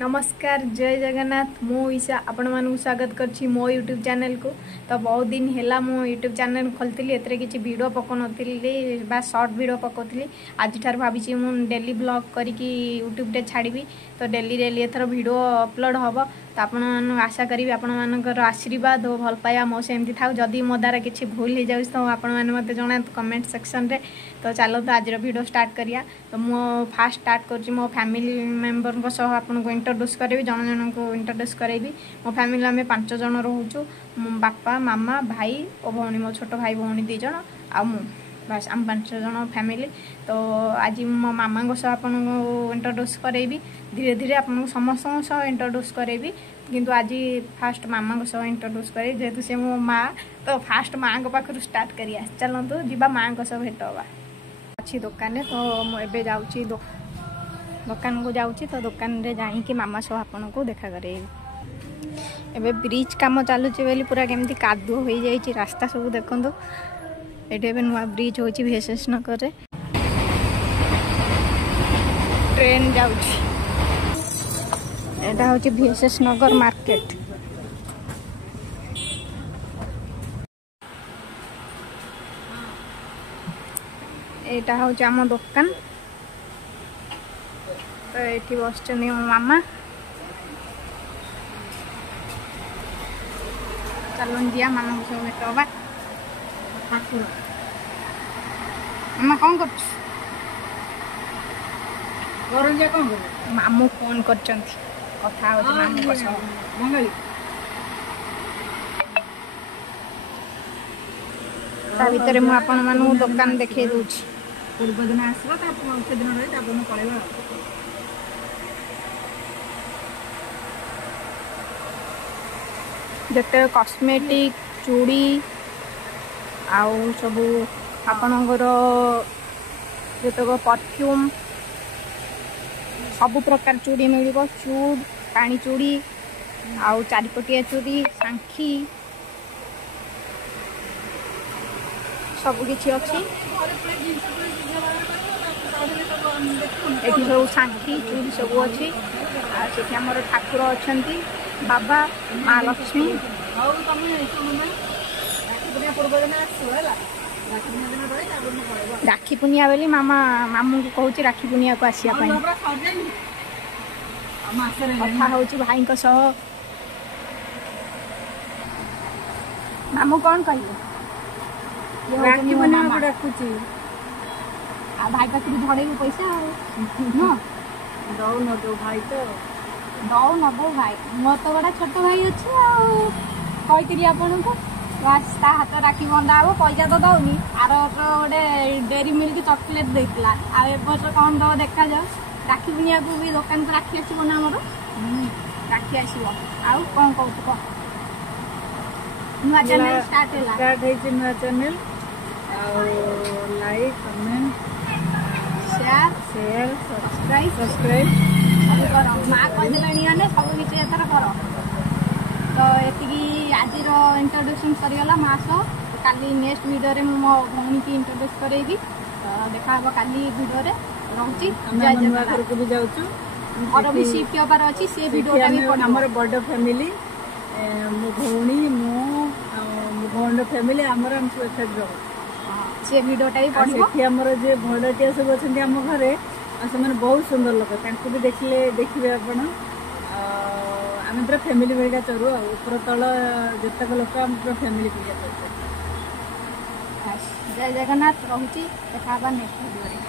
नमस्कार जय जगन्नाथ मो ईशा आपण मानू स्वागत करछि मो यूट्यूब चैनल को। तो बहुत दिन हैला मो यूट्यूब चैनल खोलती एतरे किछि वीडियो पकोनथिली बा शॉर्ट वीडियो पकोथली। आज ठार भाबिछि मु डेली ब्लॉग करिकि यूट्यूब रे छाड़ीबी। तो डेली डेली एथर वीडियो अपलोड हबो। तो आपण मानू आशा करिबी आपण मानकर आशीर्वाद और भल पाया मो सेमती थाउ। जदि मो द्वारा किछि भूल हो जाउछ तो आपण माने मते जणा कमेंट सेक्शन रे। तो चलो तो आज वीडियो स्टार्ट करिया। तो मो फास्ट स्टार्ट करछि मो फैमिली मेंबर को सह आपन को इंट्रोड्यूस करेबी। जन जन को इंट्रोड्यूस करेबी। मो फैमिली आम 5 जन रोचु। मो बापा मामा भाई और भौणी मो छोट भाई भौणी 2 जन आ मु बस आम 5 जन फैमिली। तो आज मो मामा को सह आपन को इंट्रोड्यूस करेबी। धीरे धीरे आपन समस्त सह इंट्रोड्यूस करेबी किंतु आज फास्ट मामा को सह इंट्रोड्यूस करे जेहेतु से मो माँ। तो फास्ट माँ को पाखरु स्टार्ट करिया। चलंतु जिबा माँ को सह भेट हवा अच्छी दुकान। तो मुझे जाऊँगी दुकान को जाऊँगी। तो दुकान रे जाइए मामा सब आपन को देखा करे। एबे ब्रिज काम चलुचे बोली पूरा केमती कादुओ हो जाइए रास्ता सब देखो। ये नुआ ब्रिज हो VSS नगर रे ट्रेन जाऊँगी। एटा होची VSS नगर मार्केट। एटा होची आम दुकान। तो ये बस मो मामा। चलन दिया मामा को सब भेट हवा। मामा कौन कर मामू फोन कर कथा भितर मुझे आपण मानू दुकान देखे दूची। पूर्व दिन आसवा से दिन रही पड़ेगा। जते कॉस्मेटिक चूड़ी आउ सब आपणकर जतक परफ्यूम सब प्रकार चूड़ी मिल चूड़ पानी चूड़ी आउ चारिपटिया चूड़ी सांखी सब किछि अछि। एठी सब सांखी चूड़ी सब अच्छी। से आमर ठाकुर अच्छा बाबा माँ लक्ष्मी। राखी पुनिया बोली मामा मामू को कहूँ राखी पुनिया को आसिया कथा हूँ भाई सह। मामू कौन कहे राखी पुनिया डाकुची भाई पाखु झड़े पैसा दौ न दो भाई तो दौ न दो भाई मोर तो बड़ा छोट भाई अच्छी कही आपन को ता हाथ राखी बंधा हम पैसा तो दौनी। आर गोटे डेरी मिल्क चॉकलेट देता आर्ष कौन दब देखा जाओ। राखी पुनिया को भी दुकान को राखी आसो ना आमर राखी आसो आउ कौन कौन कह नुआ चैनल स्टार्ट है नुआ channel like comment share subscribe सब कर माँ कहदेलानी सब किसी एथर कर। तो ये आज इंट्रोडक्शन सरीगला माँ सह। काली नेक्स्ट वीडियो रे मो भौणी की इंट्रोड्यूस करेबी। तो देखा हम काली वीडियो रे रहूची। घर को भी जाऊँ घर भी शिफ्ट होबार अच्छी से वीडियो भी हमर बड़ फैमिली मो भौणी मो भौंड फैमिली आमर हम सब एक रह से वीडियोटा भी पढ़ो। सेठी हमर जे भड़टिया सब अच्छा आम घरे से बहुत सुंदर लोग भी देखिए आपण आम पूरा फैमिली भरिका चलू ऊपर तल जितक लोक आम पूरा फैमिली भरिका चलते। जय जगन्नाथ रहूची। देखा नेक्स्ट वीडियो।